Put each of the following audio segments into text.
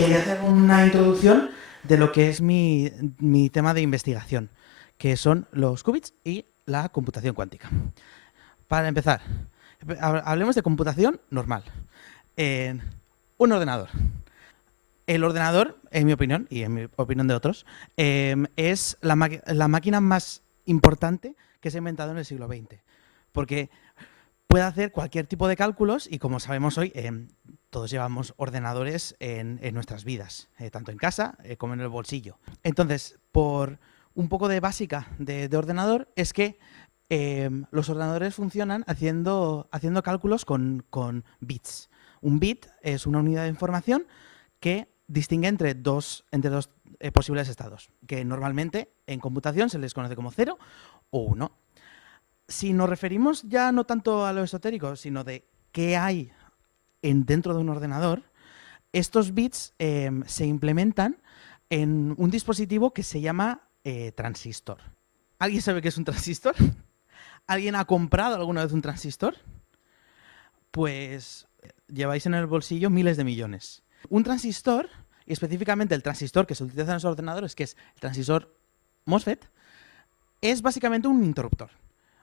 quería hacer una introducción de lo que es mi tema de investigación, que son los qubits y la computación cuántica. Para empezar, hablemos de computación normal. Un ordenador. El ordenador, en mi opinión, y en mi opinión de otros, es la máquina más importante que se ha inventado en el siglo XX. Porque puede hacer cualquier tipo de cálculos y, como sabemos hoy, todos llevamos ordenadores en nuestras vidas, tanto en casa como en el bolsillo. Entonces, por un poco de básica de ordenador, es que los ordenadores funcionan haciendo cálculos con bits. Un bit es una unidad de información que distingue entre dos posibles estados, que normalmente en computación se les conoce como 0 o 1. Si nos referimos ya no tanto a lo esotérico, sino de qué hay dentro de un ordenador, estos bits se implementan en un dispositivo que se llama transistor. ¿Alguien sabe qué es un transistor? ¿Alguien ha comprado alguna vez un transistor? Pues lleváis en el bolsillo miles de millones. Un transistor, y específicamente el transistor que se utiliza en los ordenadores, que es el transistor MOSFET, es básicamente un interruptor.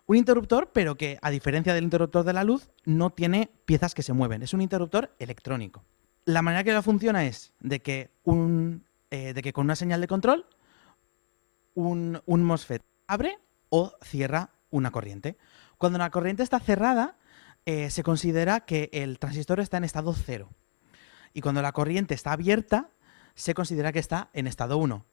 Un interruptor, pero que, a diferencia del interruptor de la luz, no tiene piezas que se mueven. Es un interruptor electrónico. La manera que funciona es de que con una señal de control, un MOSFET abre o cierra una corriente. Cuando la corriente está cerrada, se considera que el transistor está en estado 0. Y cuando la corriente está abierta, se considera que está en estado 1.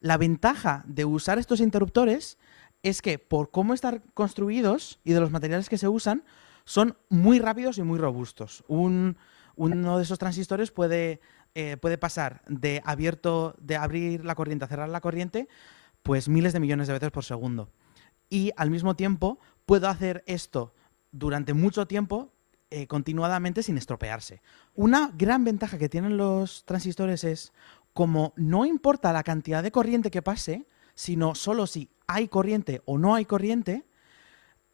La ventaja de usar estos interruptores es que, por cómo están construidos y de los materiales que se usan, son muy rápidos y muy robustos. Uno de esos transistores puede pasar de abrir la corriente a cerrar la corriente, pues miles de millones de veces por segundo. Y al mismo tiempo puedo hacer esto durante mucho tiempo, continuadamente, sin estropearse. Una gran ventaja que tienen los transistores es, como no importa la cantidad de corriente que pase, sino solo si hay corriente o no hay corriente,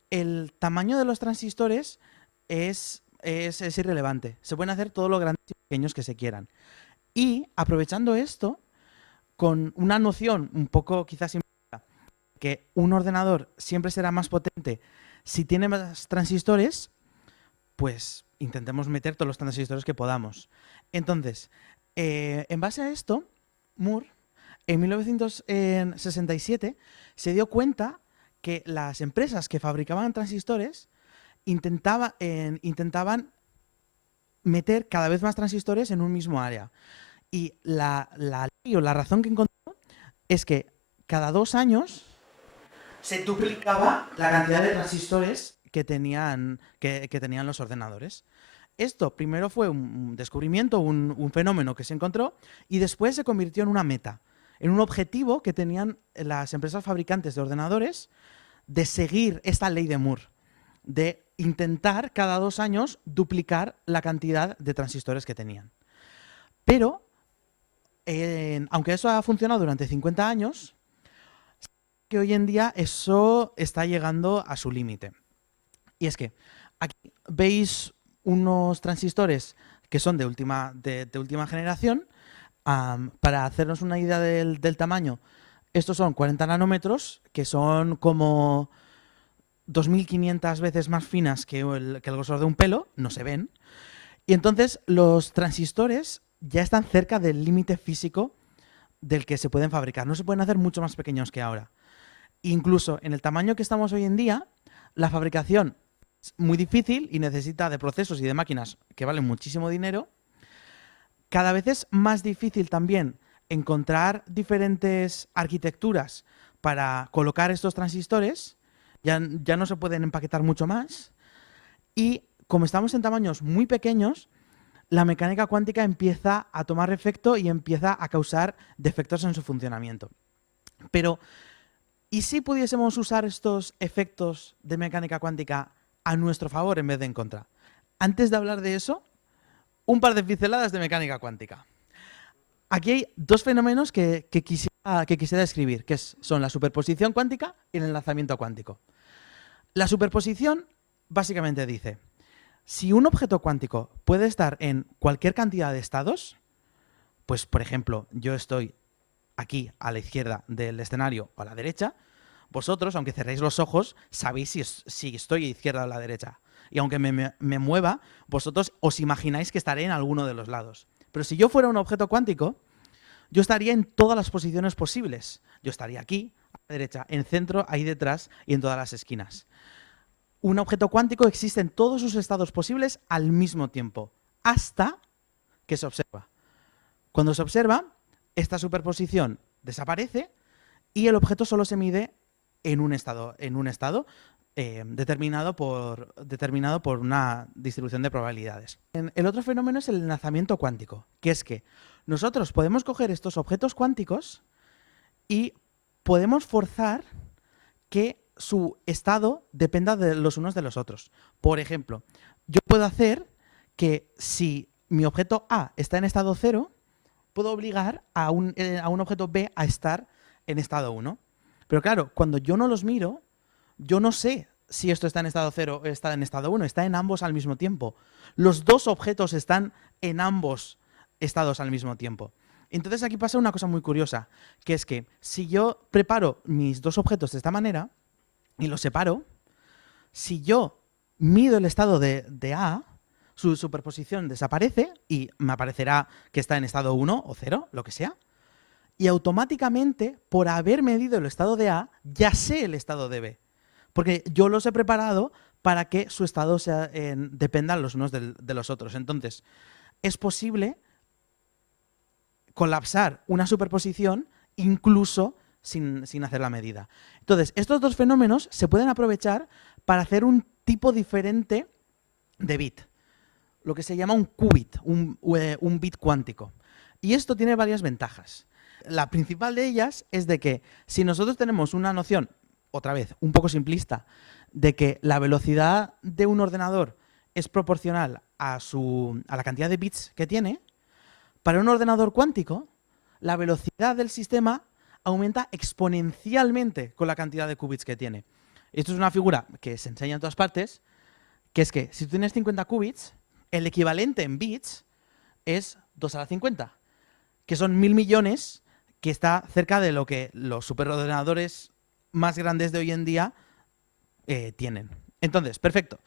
el tamaño de los transistores es irrelevante. Se pueden hacer todos los grandes y pequeños que se quieran. Y aprovechando esto, con una noción un poco quizás que un ordenador siempre será más potente si tiene más transistores, pues intentemos meter todos los transistores que podamos. Entonces, en base a esto, Moore, en 1967, se dio cuenta que las empresas que fabricaban transistores intentaban meter cada vez más transistores en un mismo área. Y la ley o la razón que encontró es que cada 2 años se duplicaba la cantidad de transistores que tenían los ordenadores. Esto primero fue un descubrimiento, un fenómeno que se encontró, y después se convirtió en una meta, en un objetivo que tenían las empresas fabricantes de ordenadores de seguir esta ley de Moore, de intentar cada 2 años duplicar la cantidad de transistores que tenían. Pero, aunque eso ha funcionado durante 50 años, que hoy en día eso está llegando a su límite. Y es que aquí veis unos transistores que son de última generación. Para hacernos una idea del tamaño, estos son 40 nanómetros, que son como 2.500 veces más finas que el grosor de un pelo, no se ven. Y entonces los transistores ya están cerca del límite físico del que se pueden fabricar. No se pueden hacer mucho más pequeños que ahora. Incluso en el tamaño que estamos hoy en día, la fabricación es muy difícil y necesita de procesos y de máquinas que valen muchísimo dinero. Cada vez es más difícil también encontrar diferentes arquitecturas para colocar estos transistores. Ya no se pueden empaquetar mucho más. Y como estamos en tamaños muy pequeños, la mecánica cuántica empieza a tomar efecto y empieza a causar defectos en su funcionamiento. Pero, ¿y si pudiésemos usar estos efectos de mecánica cuántica a nuestro favor en vez de en contra? Antes de hablar de eso, un par de pinceladas de mecánica cuántica. Aquí hay 2 fenómenos que quisiera describir, que son la superposición cuántica y el enlazamiento cuántico. La superposición básicamente dice: si un objeto cuántico puede estar en cualquier cantidad de estados, pues por ejemplo, yo estoy aquí a la izquierda del escenario o a la derecha, vosotros, aunque cerréis los ojos, sabéis si estoy a la izquierda o a la derecha. Y aunque me mueva, vosotros os imagináis que estaré en alguno de los lados. Pero si yo fuera un objeto cuántico, yo estaría en todas las posiciones posibles. Yo estaría aquí, a la derecha, en centro, ahí detrás y en todas las esquinas. Un objeto cuántico existe en todos sus estados posibles al mismo tiempo, hasta que se observa. Cuando se observa, esta superposición desaparece y el objeto solo se mide en un estado determinado por una distribución de probabilidades. El otro fenómeno es el enlazamiento cuántico, que es que nosotros podemos coger estos objetos cuánticos y podemos forzar que su estado dependa de los unos de los otros. Por ejemplo, yo puedo hacer que si mi objeto A está en estado 0, puedo obligar a un objeto B a estar en estado 1. Pero claro, cuando yo no los miro, yo no sé si esto está en estado 0 o está en estado 1. Está en ambos al mismo tiempo. Los dos objetos están en ambos estados al mismo tiempo. Entonces aquí pasa una cosa muy curiosa, que es que si yo preparo mis dos objetos de esta manera y los separo, si yo mido el estado de A, su superposición desaparece y me aparecerá que está en estado 1 o 0, lo que sea. Y automáticamente, por haber medido el estado de A, ya sé el estado de B. Porque yo los he preparado para que su estado dependan los unos de los otros. Entonces, es posible colapsar una superposición incluso sin hacer la medida. Entonces, estos dos fenómenos se pueden aprovechar para hacer un tipo diferente de bit, lo que se llama un qubit, un bit cuántico. Y esto tiene varias ventajas. La principal de ellas es de que si nosotros tenemos una noción, otra vez, un poco simplista, de que la velocidad de un ordenador es proporcional a la cantidad de bits que tiene, para un ordenador cuántico, la velocidad del sistema aumenta exponencialmente con la cantidad de qubits que tiene. Esto es una figura que se enseña en todas partes, que es que si tú tienes 50 qubits, el equivalente en bits es 2 a la 50, que son 1000 millones, que está cerca de lo que los superordenadores más grandes de hoy en día tienen. Entonces, perfecto.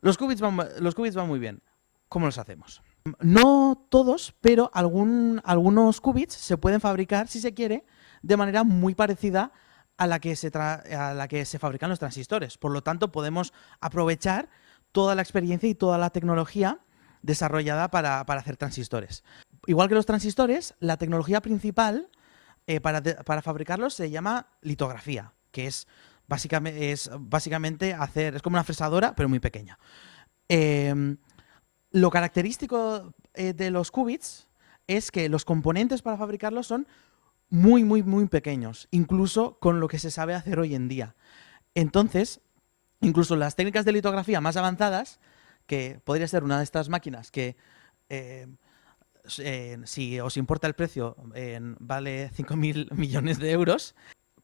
Los qubits van muy bien. ¿Cómo los hacemos? No todos, pero algunos qubits se pueden fabricar, si se quiere, de manera muy parecida a la que se fabrican los transistores. Por lo tanto, podemos aprovechar toda la experiencia y toda la tecnología desarrollada para hacer transistores. Igual que los transistores, la tecnología principal para fabricarlos se llama litografía, que es básicamente es como una fresadora, pero muy pequeña. Lo característico de los qubits es que los componentes para fabricarlos son muy, muy, muy pequeños, incluso con lo que se sabe hacer hoy en día. Entonces, incluso las técnicas de litografía más avanzadas, que podría ser una de estas máquinas que, si os importa el precio, vale 5.000 millones de euros,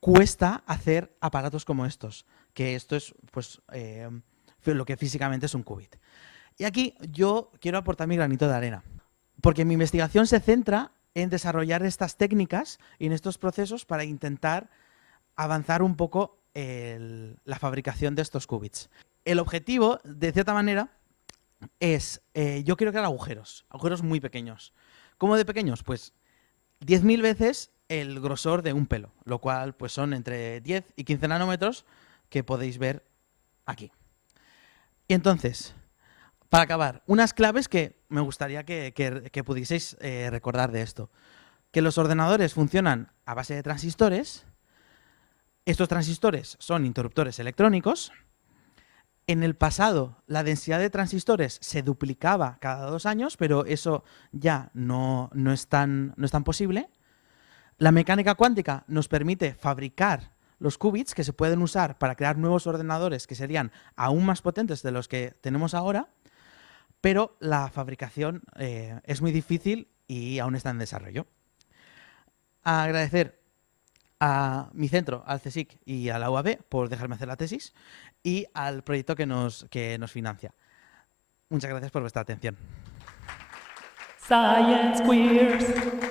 cuesta hacer aparatos como estos, que esto es pues lo que físicamente es un qubit. Y aquí yo quiero aportar mi granito de arena, porque mi investigación se centra en desarrollar estas técnicas y en estos procesos para intentar avanzar un poco la fabricación de estos qubits. El objetivo, de cierta manera, es, yo quiero crear agujeros muy pequeños. ¿Cómo de pequeños? Pues 10.000 veces el grosor de un pelo, lo cual pues son entre 10 y 15 nanómetros que podéis ver aquí. Y entonces, para acabar, unas claves que me gustaría que pudieseis recordar de esto. Que los ordenadores funcionan a base de transistores. Estos transistores son interruptores electrónicos. En el pasado, la densidad de transistores se duplicaba cada 2 años, pero eso ya no es tan posible. La mecánica cuántica nos permite fabricar los qubits que se pueden usar para crear nuevos ordenadores que serían aún más potentes de los que tenemos ahora, pero la fabricación es muy difícil y aún está en desarrollo. Agradecer a mi centro, al CSIC y a la UAB por dejarme hacer la tesis y al proyecto que nos financia. Muchas gracias por vuestra atención. Science Queers.